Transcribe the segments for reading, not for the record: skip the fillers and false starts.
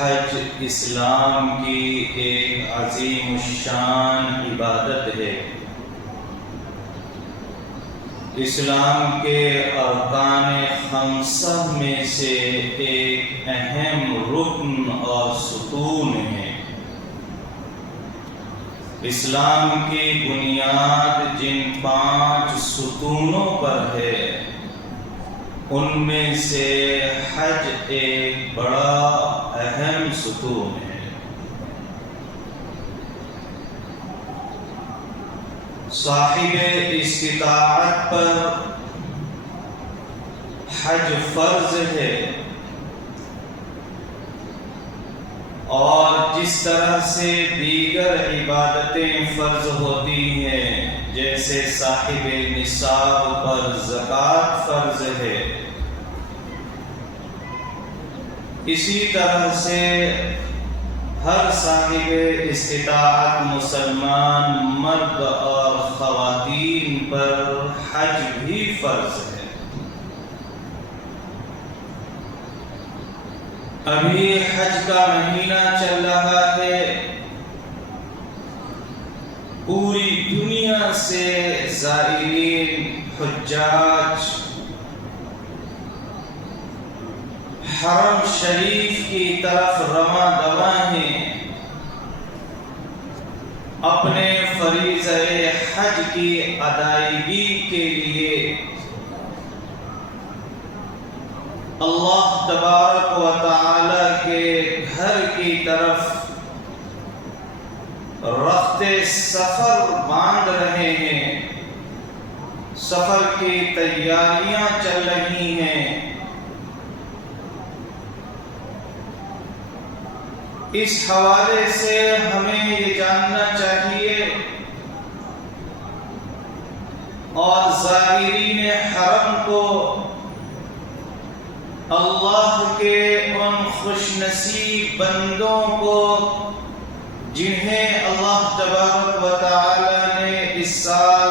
حج اسلام کی ایک عظیم الشان عبادت ہے۔ اسلام کے ارکان خمسہ میں سے ایک اہم رکن اور ستون ہے۔ اسلام کی بنیاد جن 5 ستونوں پر ہے ان میں سے حج ایک بڑا اہم ستون ہے۔ صاحب استطاعت پر حج فرض ہے، اور جس طرح سے دیگر عبادتیں فرض ہوتی ہیں، جیسے صاحب نصاب پر زکوٰۃ فرض ہے، اسی طرح سے ہر صاحب استطاعت مسلمان مرد اور خواتین پر حج بھی فرض ہے۔ ابھی حج کا مہینہ چل رہا ہے، پوری دنیا سے زائرین حجاج حرم شریف کی طرف رواں دواں ہیں، اپنے فریضہ حج کی ادائیگی کے لیے اللہ تبارک و تعالی کے گھر کی طرف رخت سفر باندھ رہے ہیں، سفر کی تیاریاں چل رہی ہیں۔ اس حوالے سے ہمیں یہ جاننا چاہیے اور زائرین حرم کو اللہ کے ان خوش نصیب بندوں کو جنہیں اللہ تبارک و تعالی نے اس سال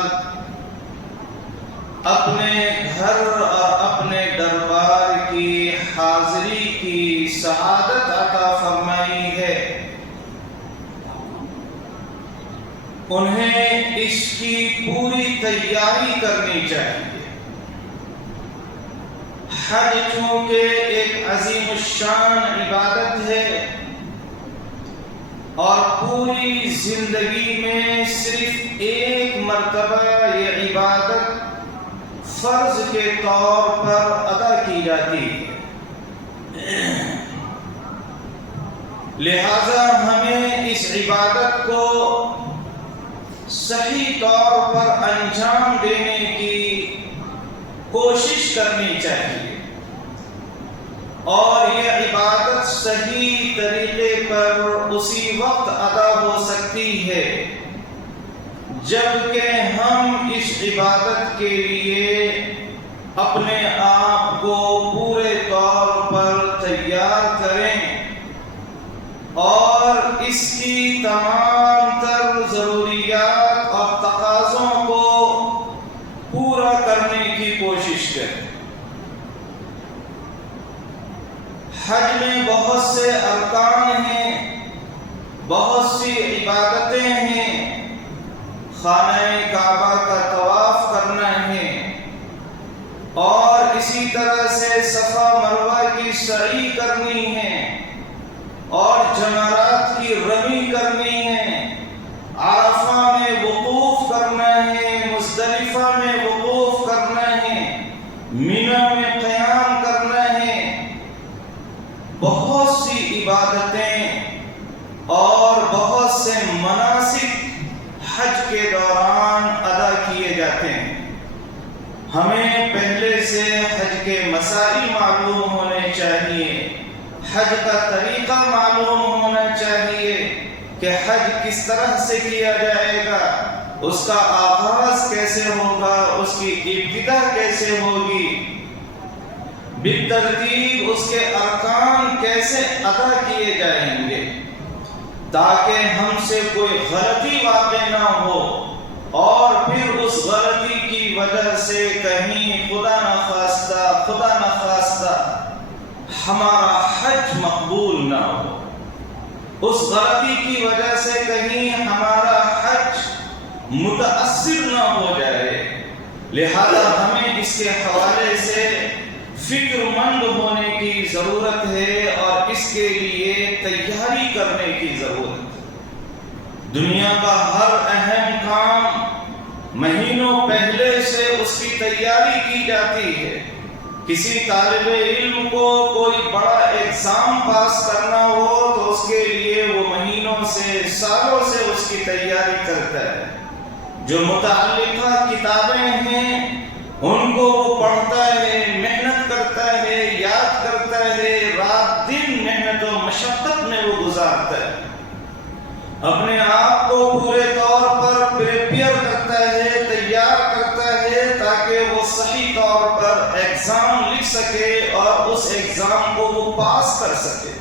اپنے گھر اور اپنے دربار کی حاضری کی سعادت عطا فرمائی ہے، انہیں اس کی پوری تیاری کرنی چاہیے۔ حج چونکہ ایک عظیم الشان عبادت ہے اور پوری زندگی میں صرف ایک مرتبہ یہ عبادت فرض کے طور پر ادا کی جاتی ہے، لہذا ہمیں اس عبادت کو صحیح طور پر انجام دینے کی کوشش کرنی چاہیے، اور یہ عبادت صحیح طریقے پر اسی وقت ادا ہو سکتی ہے جبکہ ہم اس عبادت کے لیے اپنے آپ کو پورے طور پر تیار کریں اور اس کی تمام تر ضروریات اور تقاضوں کو پورا کرنے کی کوشش کریں۔ حج میں بہت سے ارکان ہیں، بہت سی عبادتیں ہیں، خانہ کعبہ کا طواف کرنا ہے، اور اسی طرح سے صفا مروہ کی سعی کرنی ہے، اور جمرات کی رمی کرنی ہے، عرفہ میں وقوف کرنا ہے، مزدلفہ میں وقوف کرنا ہے، منی میں قیام کرنا ہے۔ بہت سی عبادتیں اور بہت سے مناسک حج کے دوران ادا کیے جاتے ہیں۔ ہمیں پہلے سے حج کے مسائل معلوم ہونے چاہیے، حج کا طریقہ معلوم ہونا چاہیے کہ حج کس طرح سے کیا جائے گا، اس کا آغاز کیسے ہوگا، اس کی ابتدا کیسے ہوگی، بالترتیب اس کے ارکان کیسے ادا کیے جائیں گے، تاکہ ہم سے کوئی غلطی واقع نہ ہو اور پھر اس غلطی کی وجہ سے کہیں خدا نخواستہ ہمارا حج مقبول نہ ہو، اس غلطی کی وجہ سے کہیں ہمارا حج متاثر نہ ہو جائے، لہذا ہمیں اس کے حوالے سے فکر مند ہونے کی ضرورت ہے اور اس کے لیے تیاری کرنے کی ضرورت ہے۔ دنیا کا ہر اہم کام مہینوں پہلے سے اس کی تیاری کی جاتی ہے۔ کسی طالب علم کو کوئی بڑا ایگزام پاس کرنا ہو تو اس کے لیے وہ مہینوں سے سالوں سے اس کی تیاری کرتا ہے۔ جو متعلقہ کتابیں ہیں ان کو وہ پڑھتا ہے، محنت کرتا ہے، یاد کرتا ہے، رات دن محنت و مشقت میں وہ گزارتا ہے، اپنے آپ کو پورے طور پر پریپیئر کرتا ہے، تیار کرتا ہے تاکہ وہ صحیح طور پر ایگزام لکھ سکے اور اس ایگزام کو وہ پاس کر سکے۔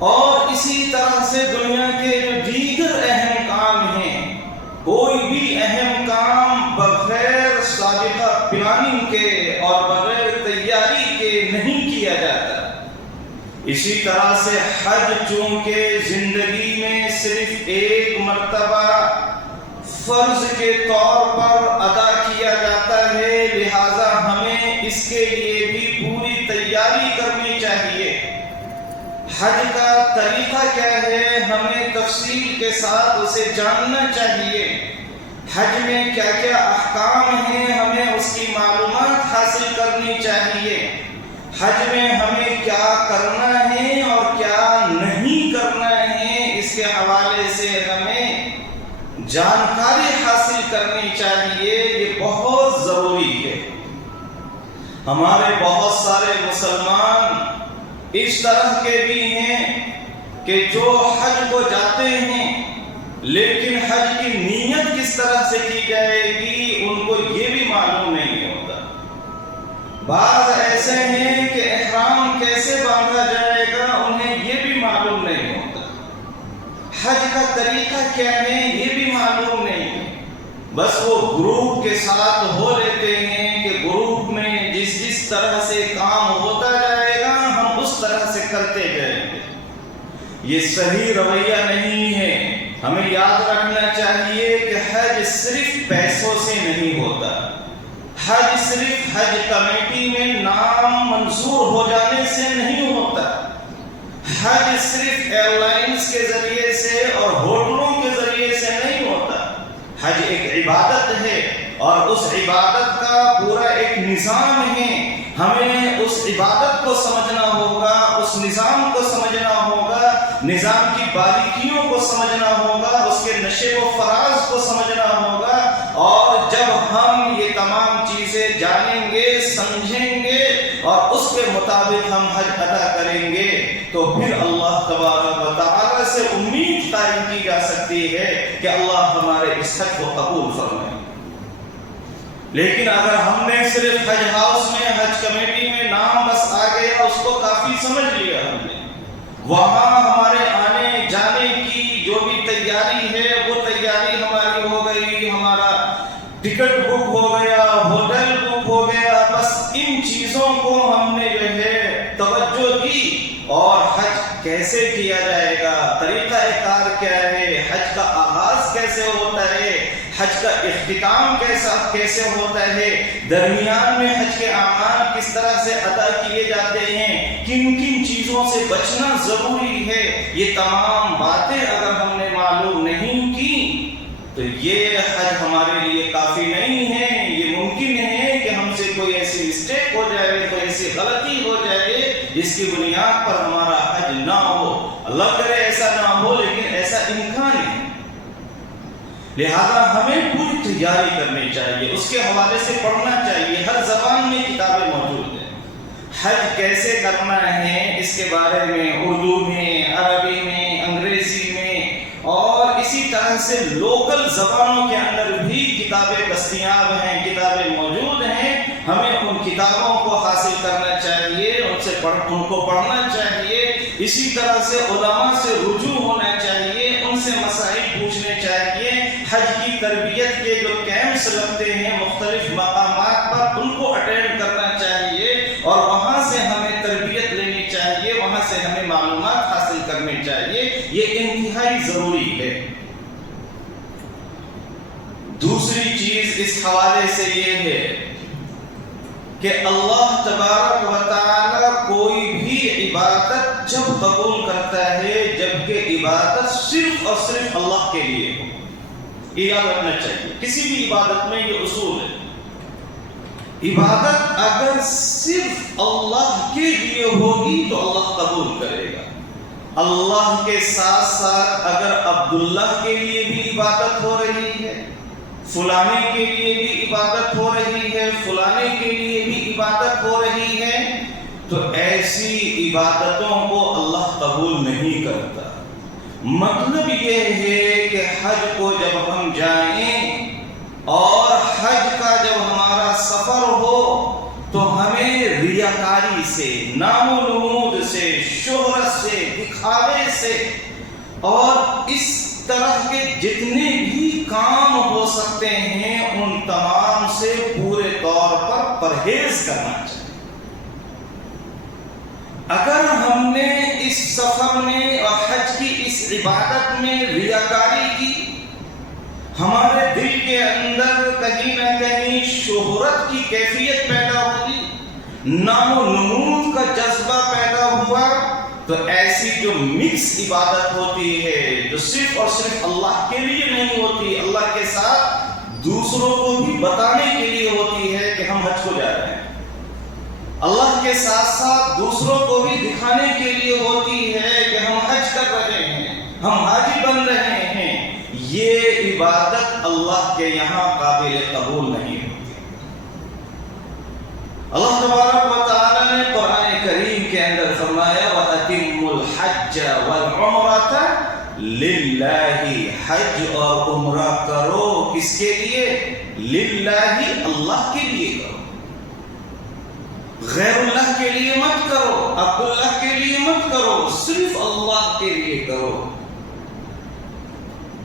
اور اسی طرح سے دنیا کے جو دیگر اہم کام ہیں، کوئی بھی اہم کام بغیر سابقہ پلاننگ کے اور بغیر تیاری کے نہیں کیا جاتا۔ اسی طرح سے حج چونکہ زندگی میں صرف ایک مرتبہ فرض کے طور پر ادا کیا جاتا ہے، لہذا ہمیں اس کے لیے بھی پوری تیاری کرنی چاہیے۔ حج کا طریقہ کیا ہے، ہمیں تفصیل کے ساتھ اسے جاننا چاہیے۔ حج میں کیا کیا احکام ہیں، ہمیں اس کی معلومات حاصل کرنی چاہیے۔ حج میں ہمیں کیا کرنا ہے اور کیا نہیں کرنا ہے، اس کے حوالے سے ہمیں جانکاری حاصل کرنی چاہیے، یہ بہت ضروری ہے۔ ہمارے بہت سارے مسلمان اس طرح کے بھی ہیں کہ جو حج کو جاتے ہیں لیکن حج کی نیت کس طرح سے کی جائے گی ان کو یہ بھی معلوم نہیں ہوتا۔ بعض ایسے ہیں کہ احرام کیسے باندھا جائے گا انہیں یہ بھی معلوم نہیں ہوتا، حج کا طریقہ کیا ہے یہ بھی معلوم نہیں ہے، بس وہ گروپ کے ساتھ ہو لیتے ہیں کہ گروپ میں جس طرح سے کام ہوتا جائے گا ہم اس طرح سے کرتے جائیں گے۔ یہ صحیح رویہ نہیں ہے۔ ہمیں یاد رکھنا چاہیے کہ حج صرف پیسوں سے نہیں ہوتا، حج صرف حج کمیٹی میں نام منظور ہو جانے سے نہیں ہوتا، حج صرف ایئر لائنز کے ذریعے سے اور ہوٹلوں کے ذریعے سے نہیں ہوتا۔ حج ایک عبادت ہے اور اس عبادت کا پورا ایک نظام ہے، ہمیں اس عبادت کو سمجھنا ہوگا، اس نظام کو سمجھنا ہوگا، نظام کی باریکیوں کو سمجھنا ہوگا، اس کے نشے و فراز کو سمجھنا ہوگا، اور جب ہم یہ تمام چیزیں جانیں گے، سمجھیں گے اور اس کے مطابق ہم حج ادا کریں گے تو پھر اللہ تبارک و تعالی سے امید قائم کی جا سکتی ہے کہ اللہ ہمارے اس حج کو قبول فرمائے۔ لیکن اگر ہم نے صرف حج ہاؤس میں، حج کمیٹی میں نام بس آ گیا، اس کو کافی سمجھ لیا ہم نے، وہاں ہمارے آنے جانے کی جو بھی تیاری ہے وہ تیاری ہماری ہو گئی، ہمارا ٹکٹ بک ہو گیا، ہوٹل بک ہو گیا، بس ان چیزوں کو ہم نے جو ہے توجہ دی، اور حج کیسے کیا جائے گا، طریقہ کار کیا ہے، حج کا آغاز کیسے ہوتا ہے، حج کا اختتام کیسے ہوتا ہے، درمیان میں حج کے اعمال کس طرح سے ادا کیے جاتے ہیں، کن کن چیزوں سے بچنا ضروری ہے، یہ تمام باتیں اگر ہم نے معلوم نہیں کی تو یہ حج ہمارے لیے کافی نہیں ہے۔ یہ ممکن ہے کہ ہم سے کوئی ایسی مسٹیک ہو جائے، کوئی ایسی غلطی ہو جائے جس کی بنیاد پر ہمارا حج نہ ہو، اللہ کرے ایسا نہ ہو، لیکن ایسا امکان ہے۔ لہذا ہمیں پوری تیاری کرنی چاہیے، اس کے حوالے سے پڑھنا چاہیے، ہر زبان میں کتابیں موجود ہیں۔ حج کیسے کرنا ہے اس کے بارے میں اردو میں، عربی میں، انگریزی میں اور اسی طرح سے لوکل زبانوں کے اندر بھی کتابیں دستیاب ہیں، کتابیں موجود ہیں۔ ہمیں ان کتابوں کو حاصل کرنا چاہیے، ان کو پڑھنا چاہیے، اسی طرح سے علماء سے رجوع ہونا چاہیے، ان سے مسائل پوچھنے چاہیے، حج کی تربیت کے جو کیمپس لگتے ہیں مختلف مقامات پر ان کو اٹینڈ کرنا چاہیے، اور وہاں سے ہمیں سے ہمیں معلومات حاصل کرنی چاہیے، یہ انتہائی ضروری ہے۔ دوسری چیز اس حوالے سے یہ ہے کہ اللہ تبارک و تعالی کوئی بھی عبادت جب قبول کرتا ہے جبکہ عبادت صرف اور صرف اللہ کے لیے ہو، یہ یاد رکھنا چاہیے۔ کسی بھی عبادت میں یہ اصول ہے، عبادت اگر صرف اللہ کے لیے ہوگی تو اللہ قبول کرے گا۔ اللہ کے ساتھ ساتھ اگر عبداللہ کے لیے بھی عبادت ہو رہی ہے، فلانے کے لیے بھی عبادت ہو رہی ہے، فلانے کے لیے بھی عبادت ہو رہی ہے، تو ایسی عبادتوں کو اللہ قبول نہیں کرتا۔ مطلب یہ ہے کہ حج کو جب ہم جائیں اور حج کا جب ہمارا سفر ہو تو ہمیں ریاکاری سے، نام و نمود سے، شہرت سے، دکھاوے سے اور اس طرح کے جتنے بھی کام ہو سکتے ہیں ان تمام سے پورے طور پر پرہیز کرنا چاہیے۔ اگر ہم نے اس سفر میں اور حج کی اس عبادت میں ریاکاری کی، ہمارے دل کے اندر کہیں نہ کہیں شہرت کی کیفیت پیدا ہوئی، نام و نمود کا جذبہ پیدا ہوا، تو ایسی جو مکس عبادت ہوتی ہے، جو صرف اور صرف اللہ کے لیے نہیں ہوتی، اللہ کے ساتھ دوسروں کو بھی بتانے کے لیے ہوتی ہے کہ ہم حج کو جا رہے ہیں، اللہ کے ساتھ ساتھ دوسروں کو بھی دکھانے کے لیے ہوتی ہے کہ ہم حج کر رہے ہیں، ہم حاجی بن رہے ہیں، یہ عبادت اللہ کے یہاں قابل قبول نہیں ہوتی۔ اللہ تبارک و تعالی نے قرآن کریم کے اندر فرمایا وَأَتِمُّ الْحَجَّ وَالْعُمْرَةَ لِلَّهِ، حج اور عمرہ کرو کس کے لیے؟ للہ، اللہ کے لیے کرو، غیر اللہ کے لیے مت کرو، عبداللہ کے لیے مت کرو، صرف اللہ کے لیے کرو۔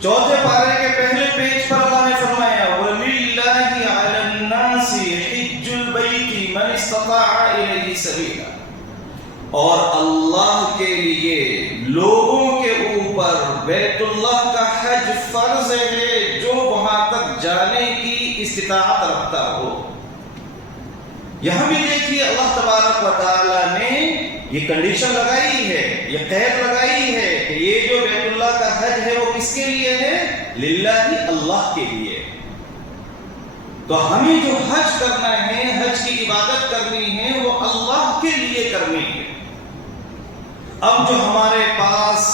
چوتھے پارے کے پہلے پیج پر اللہ نے فرمایا وَلِلَّهِ عَلَى النَّاسِ حِجُّ الْبَيْتِ مَنِ اسْتَطَاعَ إِلَيْهِ سَبِيلًا، اور اللہ کے لیے لوگوں کے اوپر بیت اللہ کا حج فرض ہے جو وہاں تک جانے کی استطاعت رکھتا ہو۔ یہاں بھی دیکھیے اللہ تبارک و تعالی نے یہ کنڈیشن لگائی ہے، یہ قید لگائی ہے کہ یہ جو بیت اللہ کا حج ہے وہ کس کے لیے ہے؟ للہ، اللہ کے لیے۔ تو ہمیں جو حج کرنا ہے، حج کی عبادت کرنی ہے، وہ اللہ کے لیے کرنی ہے۔ اب جو ہمارے پاس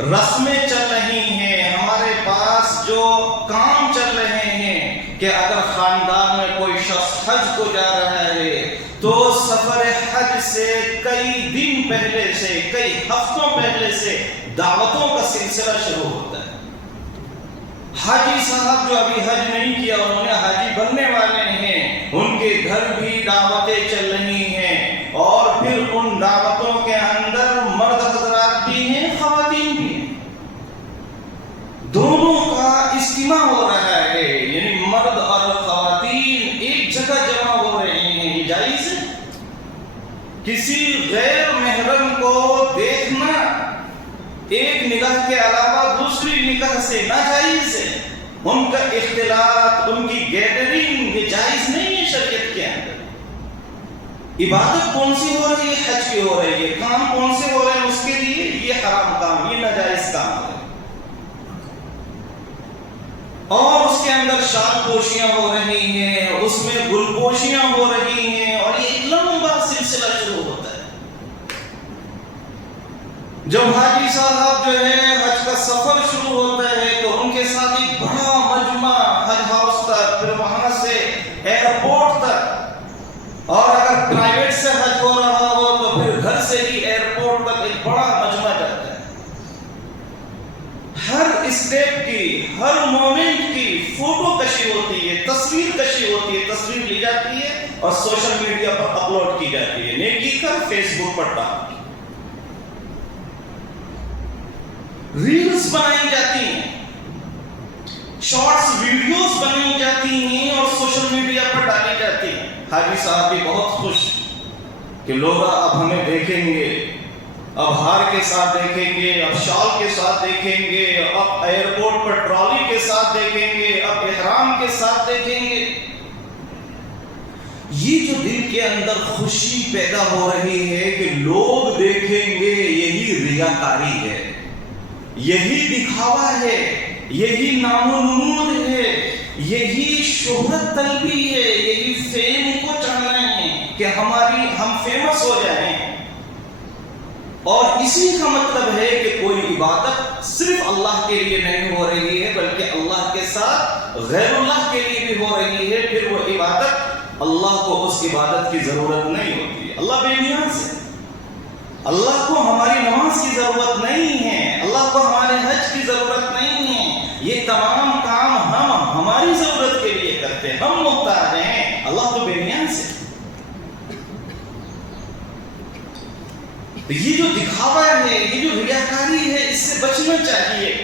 رسمیں چل رہی ہیں، ہمارے پاس جو کام چل رہے ہیں کہ اگر خاندان میں کوئی شخص حج کو جا رہا ہے تو سفر حج سے کئی دن پہلے سے، کئی ہفتوں پہلے سے دعوتوں کا سلسلہ شروع ہوتا ہے۔ حاجی صاحب جو ابھی حج نہیں کیا، انہوں نے حاجی بننے والے ہیں، ان کے گھر بھی دعوتیں چل رہی ہیں، اور پھر ان دعوتوں کے اندر مرد حضرات بھی ہیں، خواتین بھی ہیں، دونوں کا اجتماع ہو رہا ہے، یعنی مرد اور خواتین ایک جگہ جمع ہو رہے ہیں۔ یہ جائز ہے؟ کسی غیر محرم کو دیکھنا ایک نگاہ کے علاوہ دوسری نگاہ سے ناجائز ہے، ان کا اختلاط، ان کی گیدرنگ یہ جائز نہیں ہے شریعت کے اندر۔ عبادت کون سی ہو رہی ہے؟ حج کی ہو رہی ہے، کام کون سے ہو رہے ہیں اس کے لیے؟ یہ حرام کام، یہ ناجائز کام ہے، اور اس کے اندر شال پوشیاں ہو رہی ہیں، اس میں گل پوشیاں ہو رہی ہیں، اور یہ ایک لمبا سلسلہ شروع ہوتا ہے۔ جب حاجی صاحب جو ہے حج کا سفر شروع ہوتا ہے تو ان کے ساتھ ایک بڑا مجمع حج ہاؤس تک، پھر وہاں سے ایئرپورٹ تک، اور اگر پرائیویٹ سے حج ہو رہا ہو تو پھر گھر سے ہی ایئرپورٹ تک ایک بڑا مجمع جاتا ہے۔ ہر اسٹیپ کی، ہر مومنٹ کی فوٹو کشی ہوتی ہے، تصویر کشی ہوتی ہے، تصویر لی جاتی ہے اور سوشل میڈیا پر اپلوڈ کی جاتی ہے، نیکی کر فیس بک پر ڈال، ریلز بنائی جاتی ہیں، شارٹس ویڈیوز بنائی جاتی ہیں اور سوشل میڈیا پر ڈالی جاتی ہیں۔ حاجی صاحب بھی بہت خوش کہ لوگ اب ہمیں دیکھیں گے، اب ہار کے ساتھ دیکھیں گے، اب شال کے ساتھ دیکھیں گے، اب ایئرپورٹ پر ٹرالی کے ساتھ دیکھیں گے، اب احرام کے ساتھ دیکھیں گے۔ یہ جو دل کے اندر خوشی پیدا ہو رہی ہے کہ لوگ دیکھیں گے، یہی ریاکاری ہے، یہی دکھاوا ہے، یہی نام و نمود ہے، یہی شہرت طلبی ہے، یہی فیم کو چاہنا ہے کہ ہم فیمس ہو جائیں۔ اور اسی کا مطلب ہے کہ کوئی عبادت صرف اللہ کے لیے نہیں ہو رہی ہے بلکہ اللہ کے ساتھ غیر اللہ کے لیے بھی ہو رہی ہے۔ پھر وہ عبادت، اللہ کو اس عبادت کی ضرورت نہیں ہوتی، اللہ بے نیاز ہے، اللہ کو ہماری نماز کی ضرورت نہیں ہے، اللہ کو ہمارے حج کی ضرورت نہیں ہے۔ یہ تمام کام ہم ہماری ضرورت کے لیے کرتے ہیں، ہم محتاج ہیں، اللہ تو بے نیاز ہے۔ تو یہ جو دکھاوا ہے، یہ جو ریاکاری ہے، اس سے بچنا چاہیے۔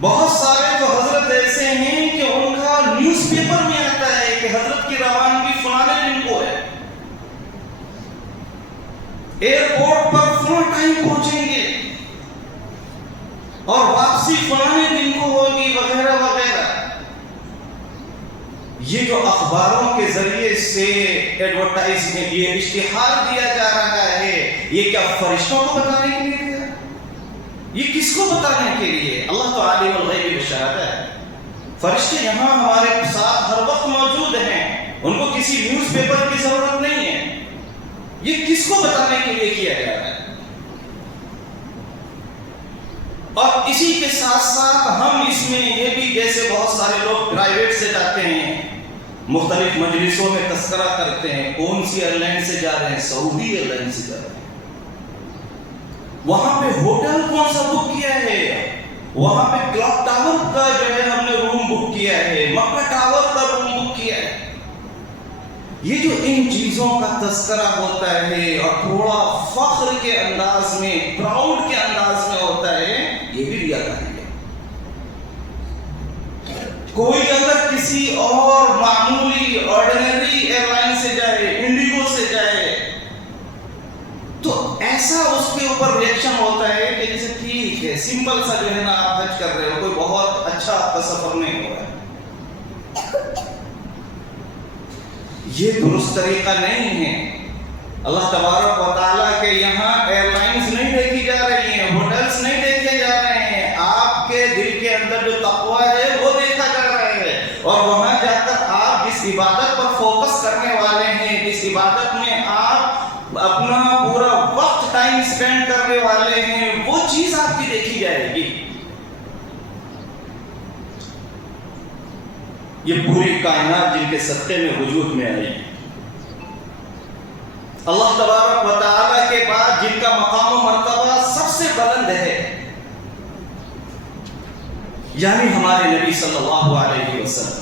بہت سارے تو حضرت ایسے ہیں کہ ان کا نیوز پیپر میں آتا ہے کہ حضرت کی روانگی فلانے دن کو ہے، ایئرپورٹ پر فلاں ٹائم پہنچیں گے اور واپسی فلانے دن کو ہوگی، وغیرہ وغیرہ۔ یہ جو اخباروں کے ذریعے سے ایڈورٹائزمنٹ، یہ اشتہار دیا جا رہا ہے، یہ کیا فرشتوں کو بتانے کے لیے دیا؟ یہ کس کو بتانے کے لیے؟ اللہ تو عالم الغیب والشہادہ ہے۔ فرشتے یہاں ہمارے ساتھ ہر وقت موجود ہیں، ان کو کسی نیوز پیپر کی ضرورت نہیں ہے۔ یہ کس کو بتانے کے لیے کیا جا رہا ہے؟ اور اسی کے ساتھ ساتھ ہم اس میں یہ بھی، جیسے بہت سارے لوگ پرائیویٹ سے جاتے ہیں، مختلف مجلسوں میں تذکرہ کرتے ہیں، کون سی ایئر لائن سے جا رہے ہیں، سعودی ایئر لائن سے جا رہے ہیں، وہاں پہ ہوٹل کون سا بک کیا ہے، وہاں پہ کلاک ٹاور کا جو ہے ہم نے روم بک کیا ہے، مکہ ٹاور کا روم بک کیا ہے۔ یہ جو ان چیزوں کا تذکرہ ہوتا ہے اور تھوڑا فخر کے انداز میں، پراؤڈ کے انداز میں ہوتا ہے، یہ بھی ریاکاری ہے۔ کوئی اگر کسی اور معمولی آرڈینری ایئر لائن سے جائے، انڈیگو سے جائے، تو ایسا اس کے اوپر ریئیکشن ہوتا ہے کہ جیسے ٹھیک ہے، سمپل سا جو ہے نا آپ حج کر رہے ہو، کوئی بہت اچھا آپ کا سفر نہیں ہو رہا ہے۔ یہ درست طریقہ نہیں ہے۔ اللہ تبارک و تعالیٰ کے یہاں ایئر لائنز نہیں دیکھی جا رہی ہیں، ہوٹلز نہیں دیکھے جا رہے ہیں، آپ کے دل کے اندر جو تقویٰ ہے وہ دیکھا جا رہا ہے۔ اور وہاں جا کر آپ جس عبادت پر فوکس کرنے والے ہیں، جس عبادت میں آپ اپنا پورا وقت ٹائم اسپینڈ کرنے والے ہیں، وہ چیز آپ کی دیکھی جائے گی۔ یہ پوری کائنات جن کے صدقے میں وجود میں آئی، اللہ تبارک و تعالیٰ کے بعد جن کا مقام و مرتبہ سب سے بلند ہے، یعنی ہمارے نبی صلی اللہ علیہ وسلم۔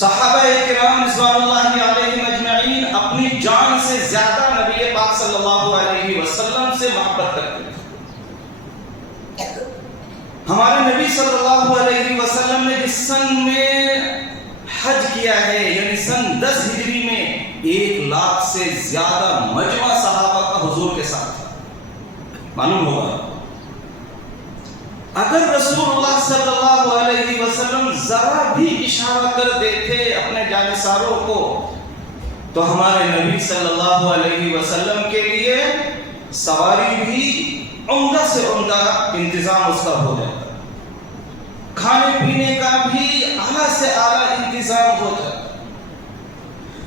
صحابہ کرام رضوان اللہ علیہم اجمعین اپنی جان سے زیادہ نبی پاک صلی اللہ علیہ وسلم سے محبت کرتے تھے۔ ہمارے نبی صلی اللہ علیہ وسلم نے جس سن میں حج کیا ہے، یعنی سن 10 ہجری میں 1,00,000 سے زیادہ مجمع صحابہ کا حضور کے ساتھ تھا۔ معلوم ہوگا اگر رسول اللہ صلی اللہ علیہ وسلم ذرا بھی اشارہ کر دیتے اپنے جانثاروں کو، تو ہمارے نبی صلی اللہ علیہ وسلم کے لیے سواری بھی عمدہ سے عمدہ انتظام اس کا ہو جاتا، کھانے پینے کا بھی اعلیٰ سے اعلیٰ انتظام ہو جاتا۔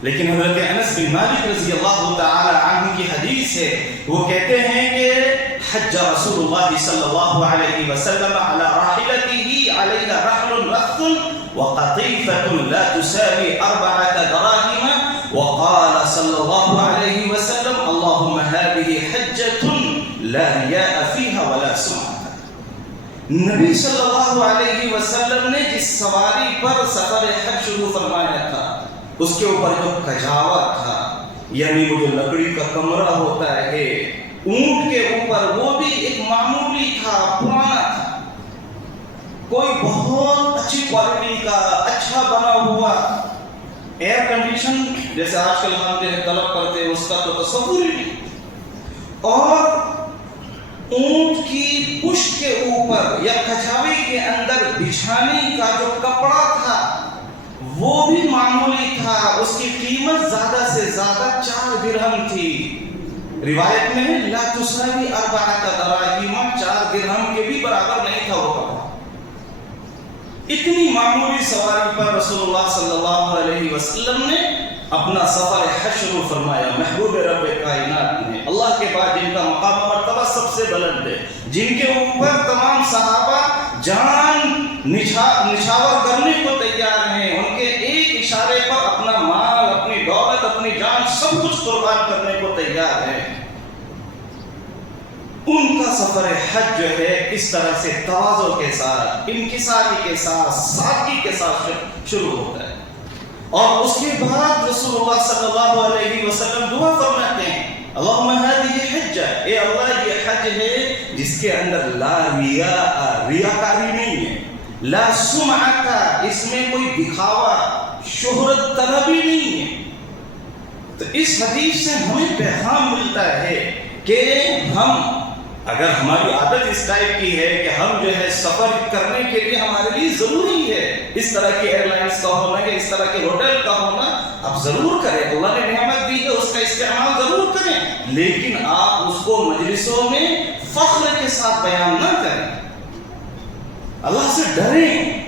لیکن حضرت انس بن مالک رضی اللہ تعالی عنہ کی حدیث ہے، وہ کہتے ہیں کہ حج رسول اللہ صلی اللہ علیہ وسلم على راحلته عليها رحل رث وقطيفة لا تساوي 4 دراهم وقال صلى الله عليه وسلم اللهم هذه حجة لا رياء فيها ولا سمعة۔ نبی صلی اللہ علیہ وسلم نے جس سواری پر سفر حج شروع فرمایا تھا، اس کے اوپر جو کجاوا تھا، یعنی وہ جو لکڑی کا کمرہ ہوتا ہے اونٹ کے اوپر، وہ بھی ایک معمولی تھا، پرانا تھا، کوئی بہت اچھی کوالٹی کا اچھا بنا ہوا ایئر کنڈیشن جیسے آج کل ہم طلب کرتے ہیں اس کا تو تصور ہی نہیں. اور اونٹ کی پشت کے اوپر یا کچھاوی کے اندر بچھانے کا جو کپڑا تھا وہ بھی معمولی تھا. اس کی قیمت زیادہ سے زیادہ 4 درہم تھی. روایت میں لا تساوی 4 دراہیم، 4 درہم کے بھی برابر نہیں تھا وہ کپڑا. اتنی معمولی سواری پر رسول اللہ صلی اللہ علیہ وسلم نے اپنا سفر حج شروع فرمایا. محبوب رب کائنات نے، اللہ کے بعد جن کا مقام و مرتبہ سب سے بلند ہے، جن کے اوپر تمام صحابہ جان نچھاور کرنے کو تیار ہیں، ان کے ایک اشارے پر اپنا مال، اپنی دولت، اپنی جان سب کچھ قربان کرنے کو تیار ہیں. ان کا سفر حج جو ہے اس طرح سے تواضع کے ساتھ، انکساری کے ساتھ، سادگی کے ساتھ شروع ہوتا ہے. اور اس کے بعد رسول اللہ صلی اللہ علیہ وسلم دعا فرماتے ہیں، اللہم ہذہ حجہ، اے اللہ یہ حج ہے جس کے اندر لا ریاکاری نہیں ہے، لا سمعہ، اس میں کوئی دکھاوا، شہرت طلبی نہیں ہے. تو اس حدیث سے ہمیں پیغام ملتا ہے کہ ہم، اگر ہماری عادت اس ٹائپ کی ہے کہ ہم جو ہے سفر کرنے کے لیے ہمارے لیے ضروری ہے اس طرح کی ایئر لائنس کا ہونا یا اس طرح کے ہوٹل کا ہونا، آپ ضرور کریں، اللہ نے نعمت دی ہے، اس کا استعمال ضرور کریں، لیکن آپ اس کو مجلسوں میں فخر کے ساتھ بیان نہ کریں. اللہ سے ڈریں.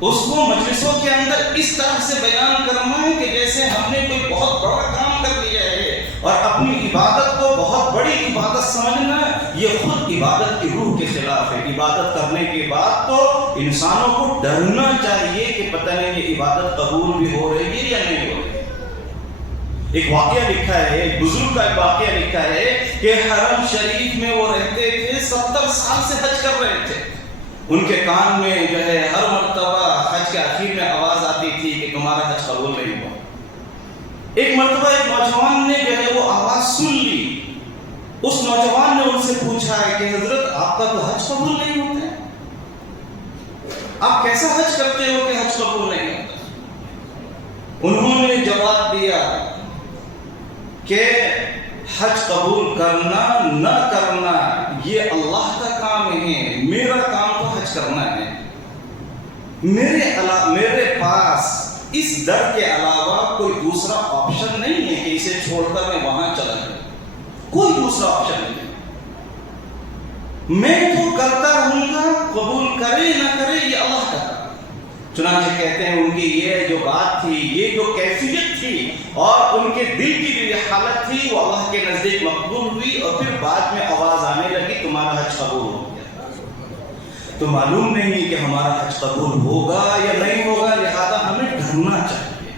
اس کو مجلسوں کے اندر اس طرح سے بیان کرنا ہے کہ جیسے ہم نے کوئی بہت بڑا کام کر لیا ہے، اور اپنی عبادت کو بہت بڑی عبادت سمجھنا یہ خود عبادت کی روح کے خلاف ہے. عبادت کرنے کے بعد تو انسانوں کو ڈرنا چاہیے کہ پتہ نہیں یہ عبادت قبول بھی ہو رہی ہے یا نہیں ہو رہی ہے. ایک واقعہ لکھا ہے، ایک بزرگ کا ایک واقعہ لکھا ہے کہ حرم شریف میں وہ رہتے تھے، 70 سال سے حج کر رہے تھے. ان کے کان میں جو ہے ہر مرتبہ حج کے آخر میں آواز آتی تھی کہ تمہارا حج قبول نہیں ہوا. ایک مرتبہ ایک نوجوان نے جو ہے وہ آواز سن لی. اس نوجوان نے ان سے پوچھا ہے کہ حضرت آپ کا تو حج قبول نہیں ہوتا ہے، آپ کیسا حج کرتے ہو کہ حج قبول نہیں ہوتا؟ انہوں نے جواب دیا کہ حج قبول کرنا نہ کرنا یہ اللہ کا کام ہے، میرا کام تو حج کرنا ہے. میرے پاس اس در کے علاوہ کوئی دوسرا آپشن نہیں ہے کہ اسے چھوڑ کر میں وہاں چلا جاؤں. کوئی دوسرا آپشن نہیں ہے. میں تو کرتا رہوں گا، قبول کرے نہ کرے یہ اللہ کا کام. چنانچہ کہتے ہیں ان کی یہ جو بات تھی، یہ جو کیفیت تھی اور ان کے دل کی جو یہ حالت تھی وہ اللہ کے نزدیک مقبول ہوئی. اور پھر بعد میں آواز آنے لگی تمہارا حج قبول ہو گیا. تو معلوم نہیں کہ ہمارا حج قبول ہوگا یا نہیں ہوگا، لہذا ہمیں ڈرنا چاہیے،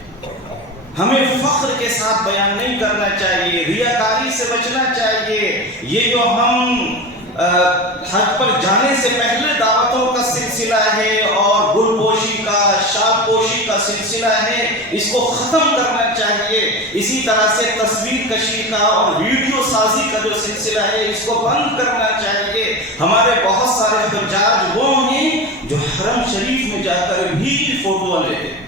ہمیں فخر کے ساتھ بیان نہیں کرنا چاہیے، ریاکاری سے بچنا چاہیے. یہ جو ہم حج پر جانے سے پہلے دعوتوں کا سلسلہ ہے اور گل پوشی کا، شال پوشی کا سلسلہ ہے، اس کو ختم کرنا چاہیے. اسی طرح سے تصویر کشی کا اور ویڈیو سازی کا جو سلسلہ ہے اس کو بند کرنا چاہیے. ہمارے بہت سارے حجاج وہ ہیں جو حرم شریف میں جا کر بھی فوٹو لیتے،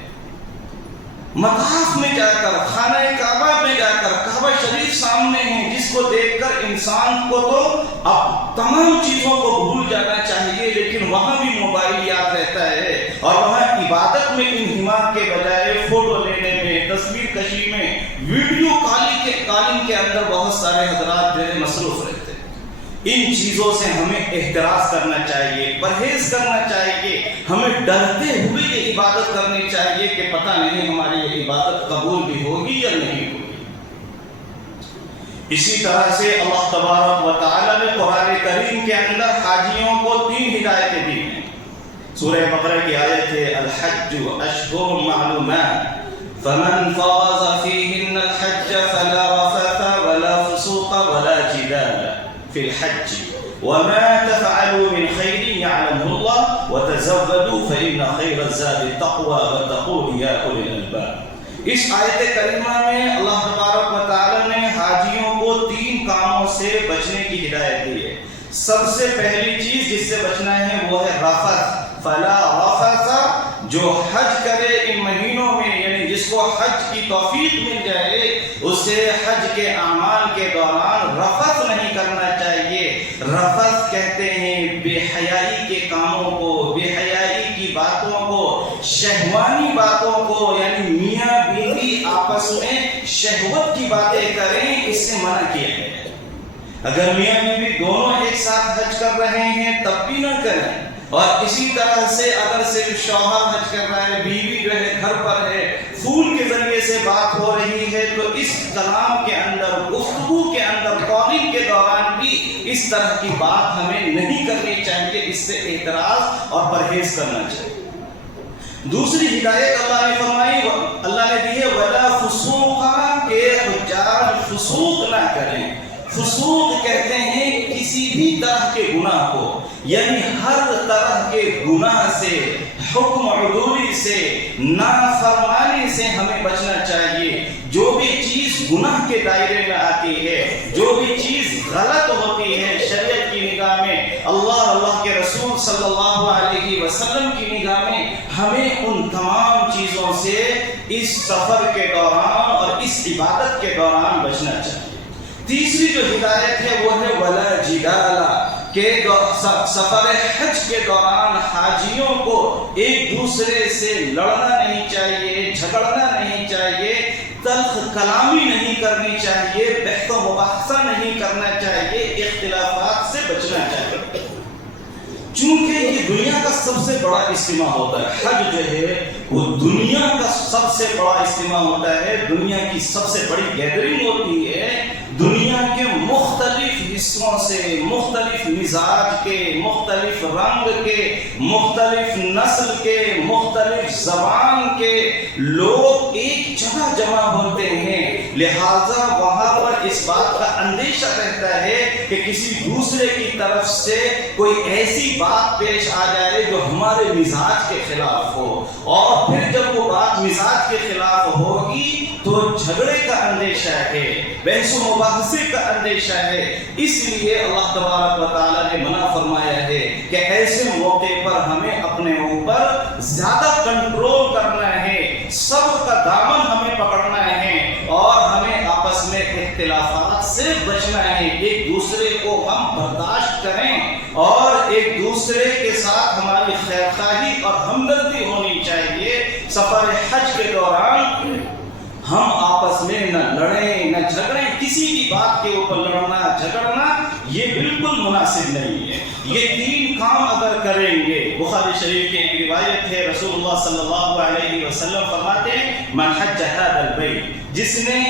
مطاف میں جا کر، خانہ کعبہ میں جا کر، کعبہ شریف سامنے ہے جس کو دیکھ کر انسان کو تو اب تمام چیزوں کو بھول جانا چاہیے، لیکن وہاں بھی موبائل یاد رہتا ہے اور وہاں عبادت میں انہماک کے بجائے فوٹو لینے میں، تصویر کشی میں، ویڈیو کالنگ کے اندر بہت سارے حضرات جو ہے مصروف رہتے ہیں. ان چیزوں سے ہمیں احتراز کرنا چاہیے، پرہیز کرنا چاہیے. ہمیں ڈرتے ہوئے یہ عبادت کرنی چاہیے کہ پتہ نہیں ہماری یہ عبادت قبول بھی ہوگی یا نہیں ہوگی. اسی طرح سے اللہ تبارک و تعالیٰ نے قرآن کریم کے اندر حاجیوں کو 3 ہدایتیں دی ہیں. سورہ بقرہ کی آیت ہے الحج اشہر معلومات فمن فرض فیہن الحج فلا رفث ولا فسوق ولا جدال فی الحج وما تفعلوا من خیر یعلمہ اللہ وتزودوا فإن خیر الزاد التقوی واتقون یا اولی الالباب. اس آیت کریمہ میں اللہ تبارک و تعالی نے حاجیوں کو 3 کاموں سے بچنے کی ہدایت دی ہے. سب سے پہلی چیز جس سے بچنا ہے وہ ہے رفث. فلا رفث، جو حج کرے ان مہینوں میں، یعنی جس کو حج کی توفیق مل جائے اسے حج کے اعمال کے دوران رفث نہیں کرنا چاہیے۔ رفث کہتے ہیں بے حیائی کے کاموں کو، بے حیائی کی باتوں کو، شہوانی باتوں کو، یعنی میاں بیوی آپس میں شہوت کی باتیں کریں، اس سے منع کیا ہے۔ اگر میاں بیوی دونوں ایک ساتھ حج کر رہے ہیں تب بھی نہ کریں، اور اسی طرح سے اگر صرف شوہر حج کر رہا ہے، بیوی جو ہے گھر پر ہے، فون کے ذریعے سے بات ہو رہی ہے، تو اس کلام کے اندر، گفتگو کے اندر، کالنگ کے دوران بھی اس طرح کی بات ہمیں نہیں کرنی چاہیے، اس سے اعتراض اور پرہیز کرنا چاہیے۔ دوسری ہدایت اللہ نے فرمائی، اللہ نے دی ہے وَلَا فُسُوقًا، کہ حجاج فسوق نہ کریں۔ فسوق کہتے ہیں کسی بھی طرح کے گناہ کو، یعنی ہر طرح کے گناہ سے، حکم عدولی سے، نافرمانی سے ہمیں بچنا چاہیے۔ جو بھی چیز گناہ کے دائرے میں آتی ہے، جو بھی چیز غلط ہوتی ہے شریعت کی نگاہ میں، اللہ کے رسول صلی اللہ علیہ وسلم کی نگاہ میں، ہمیں ان تمام چیزوں سے اس سفر کے دوران اور اس عبادت کے دوران بچنا چاہیے۔ تیسری جو ہدایت ہے وہ ہے وَلَا جِدَالَ، کہ سفر حج کے دوران حاجیوں کو ایک دوسرے سے لڑنا نہیں چاہیے، جھگڑنا نہیں چاہیے، تلخ کلامی نہیں کرنی چاہیے، بحث و مباحثہ نہیں کرنا چاہیے، اختلافات سے بچنا چاہیے۔ چونکہ یہ دنیا کا سب سے بڑا اجتماع ہوتا ہے، حج جو ہے وہ دنیا کا سب سے بڑا اجتماع ہوتا ہے، دنیا کی سب سے بڑی گیدرنگ ہوتی ہے۔ دنیا کے مختلف حصوں سے، مختلف مزاج کے، مختلف رنگ کے، مختلف نسل کے، مختلف زبان کے لوگ ایک جگہ جمع ہوتے ہیں، لہذا وہاں پر اس بات کا اندیشہ رہتا ہے کہ کسی دوسرے کی طرف سے کوئی ایسی بات پیش آ جائے جو ہمارے مزاج کے خلاف ہو، اور پھر جب وہ بات مزاج کے خلاف ہوگی تو جھگڑے کا اندیشہ ہے، بحث و مباحثے کا اندیشہ ہے۔ اس لیے اللہ تبارک و تعالیٰ نے منع فرمایا ہے کہ ایسے موقع پر ہمیں اپنے اوپر زیادہ کنٹرول کرنا ہے، صبر کا دامن ہمیں پکڑنا ہے، اور ہمیں آپس میں اختلافات سے بچنا ہے، ایک دوسرے کو ہم برداشت کریں، اور ایک دوسرے کے ساتھ ہماری خیرخواہی اور ہمدردی ہونی چاہیے۔ سفر حج کے دوران ہم آپس میں نہ لڑیں نہ جھگڑیں، کسی بھی بات کے اوپر لڑنا جھگڑنا یہ بالکل مناسب نہیں ہے۔ یہ تین کام اگر کریں گے، بخاری شریف کی ایک روایت ہے، رسول اللہ صلی اللہ علیہ وسلم فرماتے ہیں من حج هذا البيت، جس نے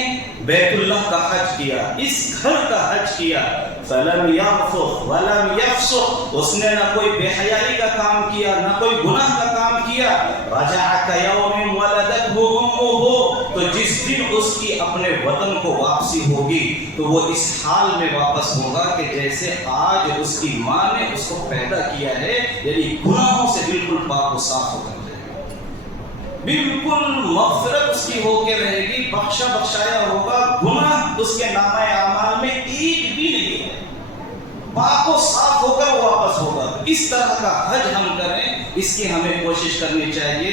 بیت اللہ کا حج کیا، اس گھر کا حج کیا، فلم يرفث ولم يفسق، اس نے نہ کوئی بے حیائی کا کام کیا نہ کوئی گناہ کا کام کیا، رجع كيوم ولدته امه، تو جس دن اس کی اپنے وطن کو واپسی ہوگی تو وہ اس حال میں واپس ہوگا کہ جیسے آج اس کی ماں نے اس کو پیدا کیا ہے، یعنی گناہوں سے بالکل پاک و صاف ہو کر رہے گا، بالکل مغفرت اس کی ہو کے رہے گی، بخشا بخشایا ہوگا، گناہ اس کے نامہ اعمال میں ایک بھی نہیں ہے، پاک و صاف ہو کر واپس ہوگا۔ اس طرح کا حج ہم کریں، اس کی ہمیں کوشش کرنی چاہیے۔